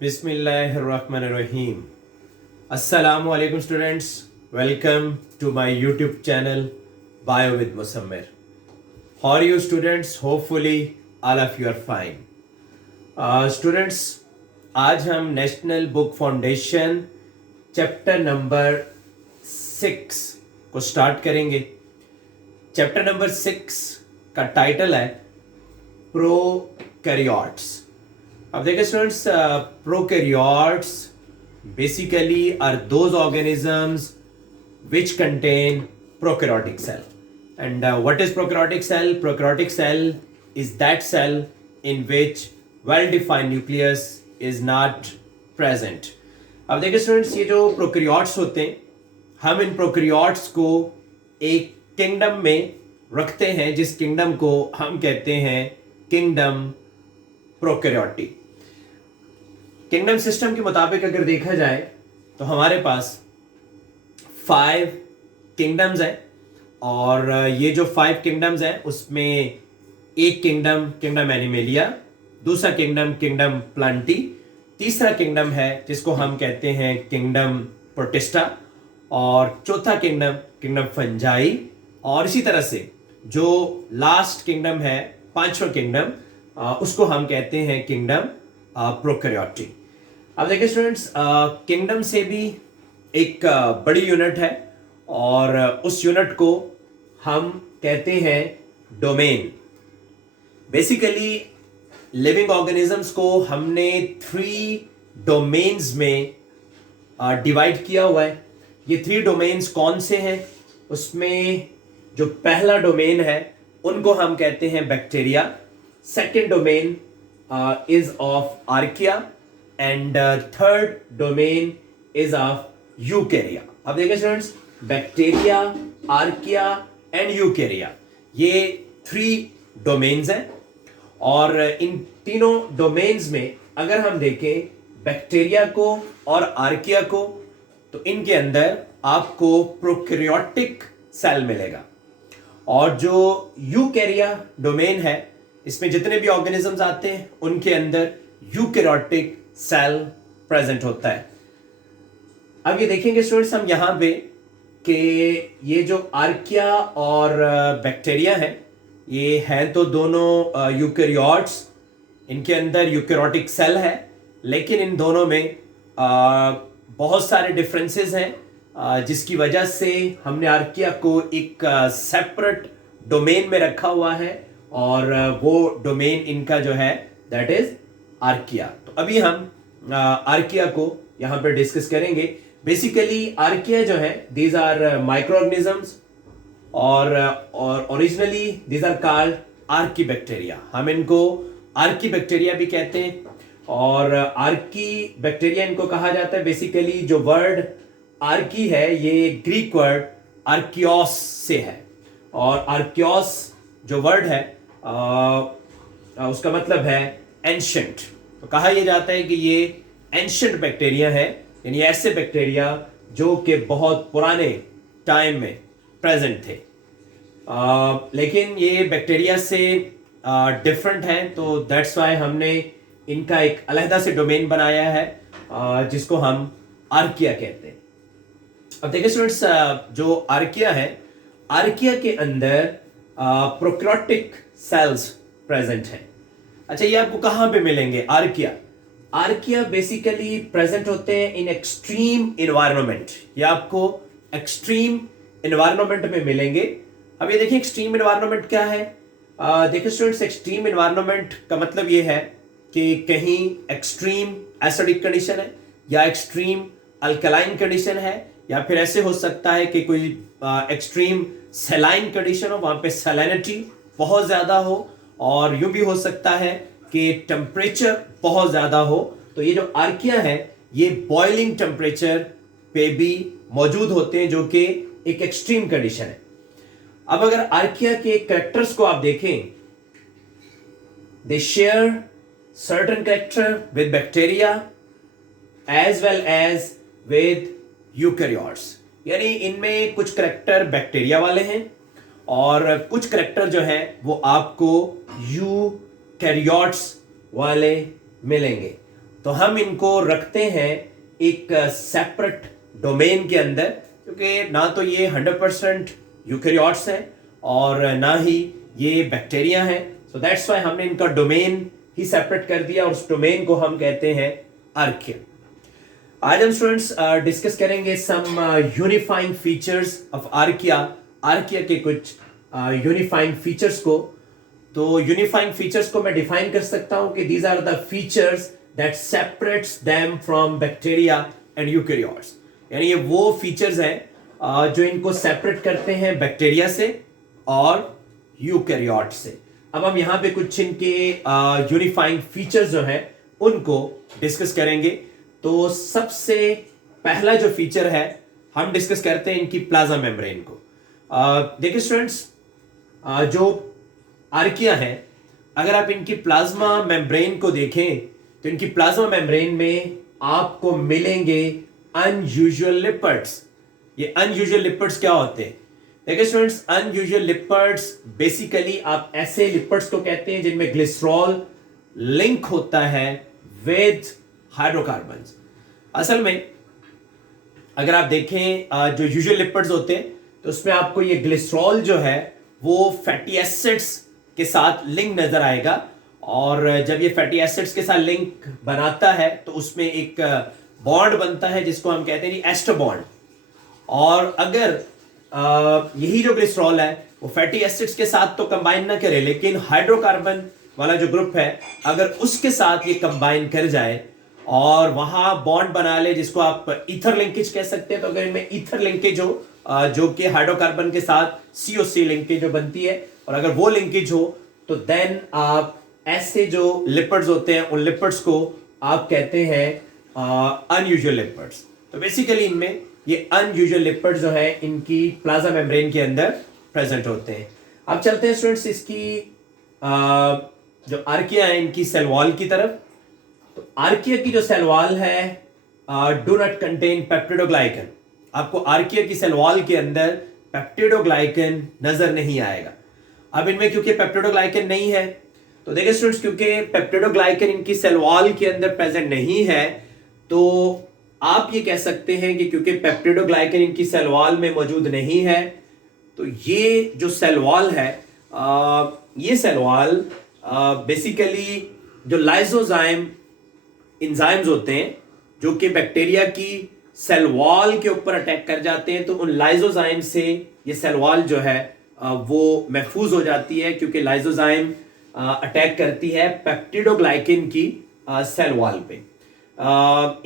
बिस्मिल्लाहिर्रहमानिर्रहीम। अस्सलामु अलैकुम students, welcome to my YouTube channel bio with Musammir. How are you students? Hopefully all of you are fine. Students, आज हम National Book Foundation chapter number 6 को start करेंगे। Chapter number 6 का title है prokaryotes. अब देखिए students, prokaryotes basically are those organisms which contain prokaryotic cell. And what is prokaryotic cell? Prokaryotic cell is that cell in which well-defined nucleus is not present. अब देखिए students, ये जो prokaryotes होते हैं, हम इन प्रोकैरियोट्स को एक kingdom में रखते हैं, जिस किंगडम को हम कहते हैं किंगडम प्रोकैरियोटी। किंगडम सिस्टम के मुताबिक अगर देखा जाए तो हमारे पास 5 किंगडम्स हैं, और ये जो 5 किंगडम्स हैं उसमें एक किंगडम एनिमेलिया, दूसरा किंगडम प्लांटी, तीसरा किंगडम है जिसको हम कहते हैं किंगडम प्रोटिस्टा, और चौथा किंगडम फंजाई, और इसी तरह से जो लास्ट किंगडम है, पांचवा किंगडम, उसको हम कहते हैं किंगडम प्रोकैरियोटी। अब देखिए स्टूडेंट्स, किंगडम से भी एक बड़ी यूनिट है, और उस यूनिट को हम कहते हैं डोमेन। बेसिकली लिविंग ऑर्गेनिजम्स को हमने 3 डोमेन्स में डिवाइड किया हुआ है। ये 3 डोमेन्स कौन से हैं? उसमें जो पहला डोमेन है उनको हम कहते हैं bacteria, second domain is of archaea, and third domain is of Eukarya. अब देखिए students, bacteria, archaea and Eukarya, ये 3 डोमेन्स हैं, और इन तीनों डोमेन्स में अगर हम देखें बैक्टीरिया को और आर्किया को, तो इनके अंदर आपको प्रोकैरियोटिक सेल मिलेगा। और जो यूकेरिया डोमेन है, इसमें जितने भी ऑर्गेनिजम्स आते हैं उनके अंदर यूकैरियोटिक सेल प्रेजेंट होता है। अब ये देखेंगे स्टूडेंट्स हम यहां पे कि ये जो आर्किया और बैक्टीरिया है, ये हैं तो दोनों यूकैरियोट्स, इनके अंदर यूकैरियोटिक सेल है, लेकिन इन दोनों में बहुत सारे डिफरेंसेस हैं, जिसकी वजह से हमने आर्किया को एक सेपरेट डोमेन में रखा हुआ है, और वो डोमेन इनका जो है दैट इज आर्किया। तो अभी हम आर्किया को यहां पर डिस्कस करेंगे। बेसिकली आर्किया जो है, दीज आर माइक्रो ऑर्गेनिजम्स, और originally these are called archaebacteria. हम इनको आर्की बैक्टीरिया भी कहते हैं, और आर्की बैक्टीरिया इनको कहा जाता है। बेसिकली जो वर्ड आर्की है, ये ग्रीक वर्ड आर्कियोस से है, और आर्कियोस जो वर्ड है उसका मतलब है एंशिएंट। तो कहा यह जाता है कि ये एंशिएंट बैक्टीरिया है, यानी ऐसे बैक्टीरिया जो कि बहुत पुराने टाइम में प्रेजेंट थे, लेकिन ये बैक्टीरिया से डिफरेंट हैं, तो दैट्स वाई हमने इनका एक अलहदा से डोमेन बनाया है, जिसको हम आर्किया कहते हैं। अब देखिए स्टूडेंट्स, जो आर्किया है, आर्किया के अंदर प्रोकैरियोटिक सेल्स प्रेजेंट हैं। अच्छा, ये आपको कहां पे मिलेंगे? आर्किया बेसिकली प्रेजेंट होते हैं इन एक्सट्रीम इन्वायरमेंट। ये आपको एक्सट्रीम इन्वायरमेंट में मिलेंगे। अब ये देखिए एक्सट्रीम इन्वायरमेंट क्या है। देखिए स्टूडेंट्स, एक्सट्रीम इन्वायरमेंट का मतलब ये है कि कहीं एक्सट्रीम एसिडिक कंडीशन है, या एक्सट्रीम अल्कलाइन कंडीशन है, या फिर ऐसे हो सकता है कि कोई एक्सट्रीम सैलाइन कंडीशन हो, वहां पे सैलिनिटी बहुत ज्यादा हो, और यूं भी हो सकता है कि टेम्परेचर बहुत ज्यादा हो। तो ये जो आर्किया है, ये बॉइलिंग टेम्परेचर पे भी मौजूद होते हैं, जो कि एक एक्सट्रीम कंडीशन है। अब अगर आर्किया के कैरेक्टर्स को आप देखें, they share certain character with bacteria as well as with eukaryotes, यानी इनमें कुछ करैक्टर बैक्टीरिया वाले हैं, और कुछ करैक्टर जो है वो आपको यूकैरियोट्स वाले मिलेंगे। तो हम इनको रखते हैं एक सेपरेट डोमेन के अंदर, क्योंकि ना तो ये 100% यूकेरियोट्स हैं और ना ही ये बैक्टीरिया हैं। सो दैट्स वाई हमने इनका डोमेन ही सेपरेट कर दिया और उस डोमेन को हम कहते हैं आर्किया। आज हम स्टूडेंट्स डिस्कस करेंगे some unifying features of archaea, archaea के कुछ यूनिफाइंग फीचर्स को। तो यूनिफाइंग फीचर्स को मैं डिफाइन कर सकता हूं कि these are the features that separates them from bacteria and eukaryotes. यानी ये वो फीचर्स हैं जो इनको सेपरेट करते हैं बैक्टीरिया से और यूकेरियोट से। अब हम यहाँ पे कुछ इनके यूनिफाइंग फीचर्स जो हैं उनको डिस्कस करेंगे। तो सबसे पहला जो फीचर है हम डिस्कस करते हैं इनकी प्लाज्मा मेम्ब्रेन को। देखिए स्टूडेंट्स, जो आर्किया है, अगर आप इनकी प्लाज्मा मेम्ब्रेन को देखें तो इनकी प्लाज्मा मेम्ब्रेन में आपको मिलेंगे अनयूजुअल लिपिड्स। ये अनयूजुअल लिपिड्स क्या होते हैं? देखिए स्टूडेंट्स, अनयूजुअल लिपिड्स बेसिकली आप ऐसे लिपिड्स को कहते हैं जिनमें ग्लिसरॉल लिंक होता है विद हाइड्रोकार्बन्स। असल में अगर आप देखें जो यूजुअल लिपिड्स होते हैं तो उसमें आपको ये ग्लिसरॉल जो है वो फैटी एसिड्स के साथ लिंक नजर आएगा, और जब ये फैटी एसिड्स के साथ लिंक बनाता है तो उसमें एक बॉन्ड बनता है जिसको हम कहते हैं एस्टर बॉन्ड। और अगर यही जो ग्लिसरॉल है वो फैटी एसिड्स के साथ तो कंबाइन ना करे, लेकिन हाइड्रोकार्बन वाला जो ग्रुप है अगर उसके साथ ये कंबाइन कर जाए और वहां बॉन्ड बना ले, जिसको आप ईथर लिंकेज कह सकते हैं। तो अगर इनमें ईथर लिंकेज हो जो कि हाइड्रोकार्बन के साथ COC लिंकेज जो बनती है, और अगर वो लिंकेज हो तो देन आप ऐसे जो लिपिड्स होते हैं उन लिपिड्स को आप कहते हैं अनयूजुअल लिपिड्स। तो बेसिकली इनमें ये अनयूजुअल लिपिड्स जो है इनकी प्लाज्मा मेम्ब्रेन के अंदर प्रेजेंट होते हैं। अब चलते हैं स्टूडेंट्स इसकी जो आर्किया है इनकी सेल वॉल की तरफ। तो आर्किया की जो सेल वॉल है डू नॉट कंटेन पेप्टिडोग्लाइकन। आपको आर्किया की सेल वॉल के अंदर पेप्टिडोग्लाइकन नजर नहीं आएगा। अब इनमें क्योंकि पेप्टिडोग्लाइकन नहीं है, तो देखिए स्टूडेंट्स, क्योंकि पेप्टिडोग्लाइकन इनकी सेल वॉल के अंदर प्रेजेंट नहीं है, तो आप ये कह सकते हैं कि क्योंकि पेप्टिडोग्लाइकन इनकी सेल वॉल में मौजूद नहीं है, तो ये जो सेल वॉल है ये सेल वॉल बेसिकली जो लाइसोजाइम इंजाइम्स होते हैं जो कि बैक्टीरिया की सेल वॉल के ऊपर अटैक कर जाते हैं, तो उन लाइसोजाइम से ये सेल वॉल जो है वो महफूज हो जाती है, क्योंकि लाइसोजाइम अटैक करती है पेप्टिडोग्लाइकन की सेल वॉल पे।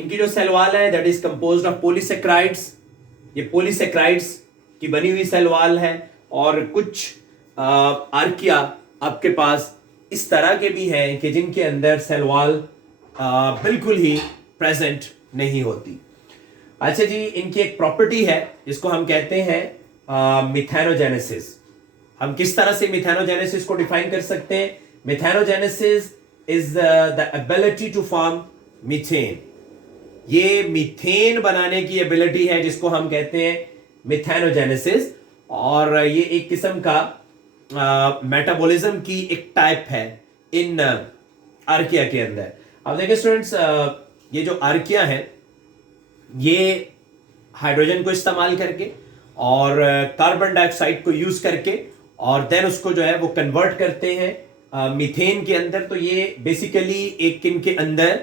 इनकी जो सेल वॉल है that is composed of polysaccharides. ये पॉलीसेक्राइड्स की बनी हुई सेल वॉल है, और कुछ आर्किया आपके पास इस तरह के भी हैं कि जिनके अंदर सेल वॉल बिल्कुल ही प्रेजेंट नहीं होती। अच्छा जी, इनकी एक प्रॉपर्टी है जिसको हम कहते हैं मिथेनोजेनेसिस। हम किस तरह से मिथेनोजेनेसिस को डिफाइन कर सकते हैं? Methanogenesis is the ability to form methane. ये मीथेन बनाने की एबिलिटी है जिसको हम कहते हैं मिथेनोजेनेसिस, और ये एक किस्म का मेटाबॉलिज्म की एक टाइप है इन आर्किया के अंदर। अब देखिए स्टूडेंट्स, ये जो आर्किया है ये हाइड्रोजन को इस्तेमाल करके और कार्बन डाइऑक्साइड को यूज करके और देन उसको जो है वो कन्वर्ट करते हैं मीथेन के अंदर। तो ये बेसिकली एक इनके अंदर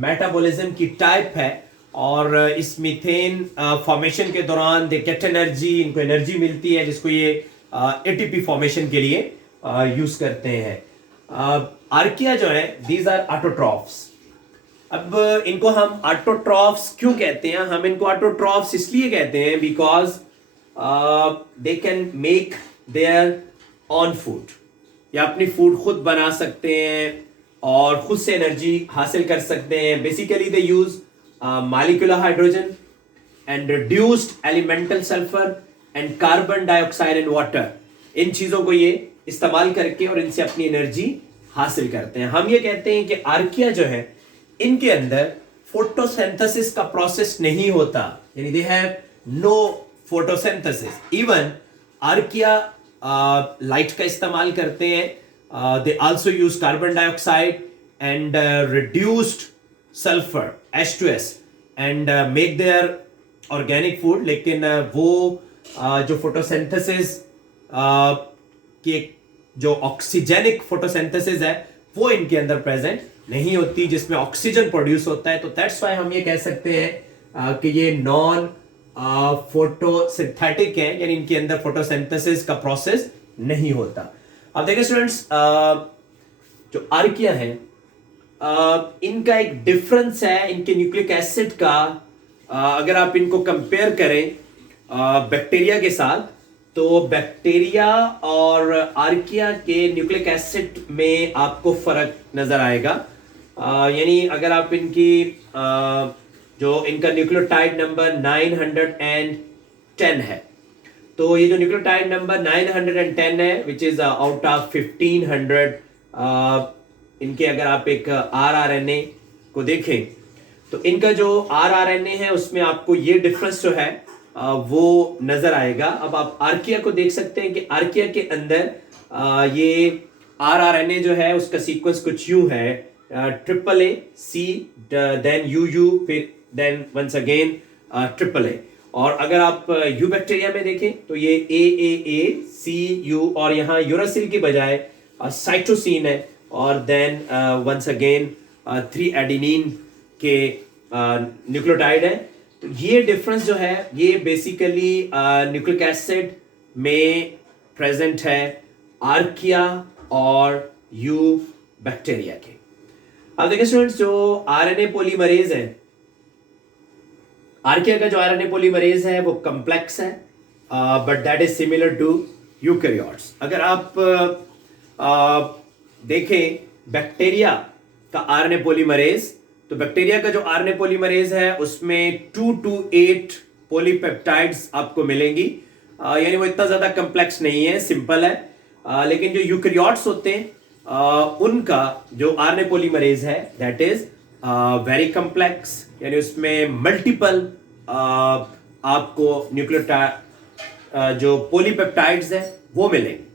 मेटाबॉलिज्म की टाइप है, और इस मीथेन फॉर्मेशन के दौरान दे गेट एनर्जी, इनको एनर्जी मिलती है जिसको ये ATP फॉर्मेशन के लिए यूज करते हैं। आर्किया जो है दीज आर ऑटोट्रॉफ्स। अब इनको हम ऑटोट्रॉफ्स क्यों कहते हैं? हम इनको ऑटोट्रॉफ्स इसलिए कहते हैं because they can make their on food, या अपनी फूड खुद बना सकते हैं और खुद से एनर्जी हासिल कर सकते हैं। Basically they use molecular hydrogen and reduced elemental sulphur and carbon dioxide and water. इन चीजों को ये इस्तेमाल करके और इनसे अपनी एनर्जी हासिल करते हैं। हम ये कहते हैं कि आर्किया जो है इनके अंदर फोटोसिंथेसिस का प्रोसेस नहीं होता, यानी they have no photosynthesis. Even archaea light का इस्तेमाल करते हैं, they also use carbon dioxide and reduced sulfur H2S and make their organic food, लेकिन वो जो फोटोसिंथेसिस की जो ऑक्सीजेनिक फोटोसिंथेसिस है वो इनके अंदर प्रेजेंट नहीं होती, जिसमें ऑक्सीजन प्रोड्यूस होता है। तो दैट्स व्हाई हम ये कह सकते हैं कि ये नॉन फोटोसिंथेटिक है, यानी इनके अंदर फोटोसिंथेसिस का प्रोसेस नहीं होता। अब देखिए स्टूडेंट्स, जो आर्किया है इनका एक डिफरेंस है इनके न्यूक्लिक एसिड का। अगर आप इनको कंपेयर करें बैक्टीरिया के साथ, तो बैक्टीरिया और आर्किया के न्यूक्लिक एसिड में आपको फर्क नजर आएगा। यानी अगर आप इनकी जो इनका न्यूक्लियोटाइड नंबर 910 है, तो ये जो न्यूक्लियोटाइड नंबर 910 है विच इज आउट ऑफ 1500, इनके अगर आप एक RRNA को देखें तो इनका जो RRNA है उसमें आपको ये डिफरेंस जो है वो नजर आएगा। अब आप आर्किया को देख सकते हैं कि आर्किया के अंदर ये RRNA जो है उसका सीक्वेंस कुछ यूं है, AAC देन UU फिर देन वंस अगेन AAA। और अगर आप यू बैक्टीरिया में देखें तो ये AAACU और यहाँ यूरासिल की बजाय साइटोसिन है और देन वंस अगेन 3 एडेनिन के न्यूक्लियोटाइड है। तो ये डिफरेंस जो है ये बेसिकली न्यूक्लिक एसिड में प्रेजेंट है आर्किया और यू बैक्टीरिया के। अब देखिए स्टूडेंट्स, जो आरएनए पॉलीमरेज है, आर्किया का जो आरएनए पॉलीमरेज है वो कॉम्प्लेक्स है, but that is similar to eukaryotes. अगर आप देखें बैक्टीरिया का आरएनए पॉलीमरेज, तो बैक्टीरिया का जो आरएनए पॉलीमरेज है उसमें 2 to 8 पॉलीपेप्टाइड्स आपको मिलेंगी, यानी वो इतना ज्यादा कॉम्प्लेक्स नहीं है, सिंपल है। लेकिन जो यूकैरियोट्स होते हैं उनका जो आरएनए पॉलीमरेज है दैट इज वेरी कॉम्प्लेक्स, यानी उसमें मल्टीपल आपको न्यूक्लियोटाइड जो पॉलीपेप्टाइड्स है वो मिलेंगे।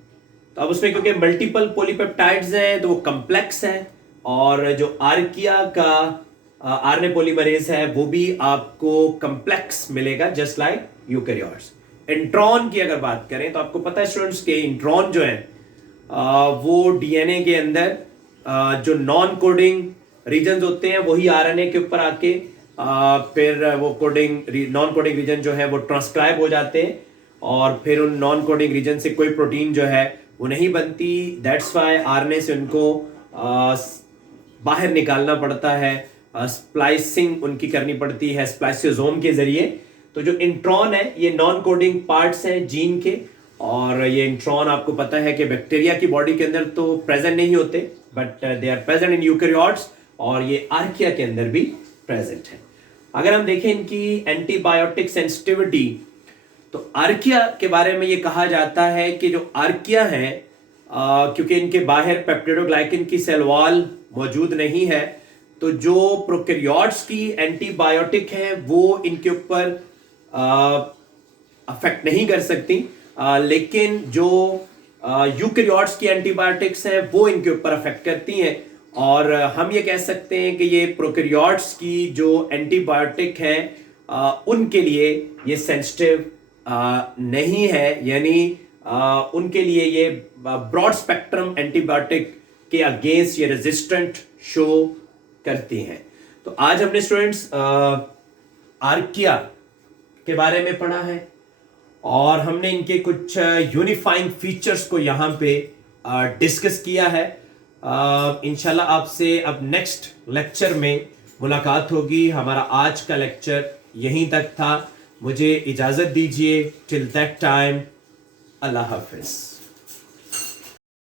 तो अब उसमें क्योंकि मल्टीपल पॉलीपेप्टाइड्स हैं तो वो कॉम्प्लेक्स है, और जो आर्किया का आरएनए पॉलीमरेज है वो भी आपको कॉम्प्लेक्स मिलेगा जस्ट लाइक यूकैरियोट्स। इंट्रॉन की अगर बात करें तो आपको पता है स्टूडेंट्स के इंट्रॉन जो है वो डीएनए के अंदर जो नॉन कोडिंग रीजन होते हैं वही आरएनए के ऊपर आके फिर वो नॉन कोडिंग रीजन जो है वो ट्रांसक्राइब हो जाते हैं, और फिर उन नॉन कोडिंग रीजन से कोई प्रोटीन जो है वो नहीं बनती। दैट्स व्हाई आरएनए से उनको बाहर निकालना पड़ता है, स्प्लाइसिंग उनकी करनी पड़ती है स्प्लाइसियोसोम के जरिए। तो जो इंट्रॉन है ये नॉन कोडिंग पार्ट्स हैं जीन के, और ये इंट्रॉन आपको पता है कि बैक्टीरिया की बॉडी के अंदर तो प्रेजेंट नहीं होते, but they are present in eukaryotes, और ये आर्किया के अंदर भी प्रेजेंट है। अगर हम देखें इनकी एंटीबायोटिक सेंसिटिविटी, तो आर्किया के बारे में ये कहा जाता है कि जो आर्किया है क्योंकि इनके बाहर पेप्टिडोग्लाइकन की सेल वॉल मौजूद नहीं है, तो जो प्रोकैरियोट्स की एंटीबायोटिक है वो इनके ऊपर अफेक्ट नहीं कर सकती, लेकिन जो यूकैरियोट्स की एंटीबायोटिक्स हैं वो इनके ऊपर अफेक्ट करती हैं। और हम ये कह सकते हैं कि ये प्रोकैरियोट्स की जो एंटीबायोटिक है उनके लिए ये सेंसिटिव नहीं है, यानी उनके लिए ये ब्रॉड स्पेक्ट्रम एंटीबायोटिक के अगेंस्ट ये रेजिस्टेंट शो करती हैं। तो आज हमने स्टूडेंट्स आर्किया के बारे में पढ़ा है, और हमने इनके कुछ यूनिफाइंग फीचर्स को यहाँ पे डिस्कस किया है। इंशाल्लाह आपसे अब नेक्स्ट लेक्चर में मुलाकात होगी। हमारा आज का लेक्चर यहीं तक था, मुझे इजाजत दीजिए। Till that time, Allah Hafiz.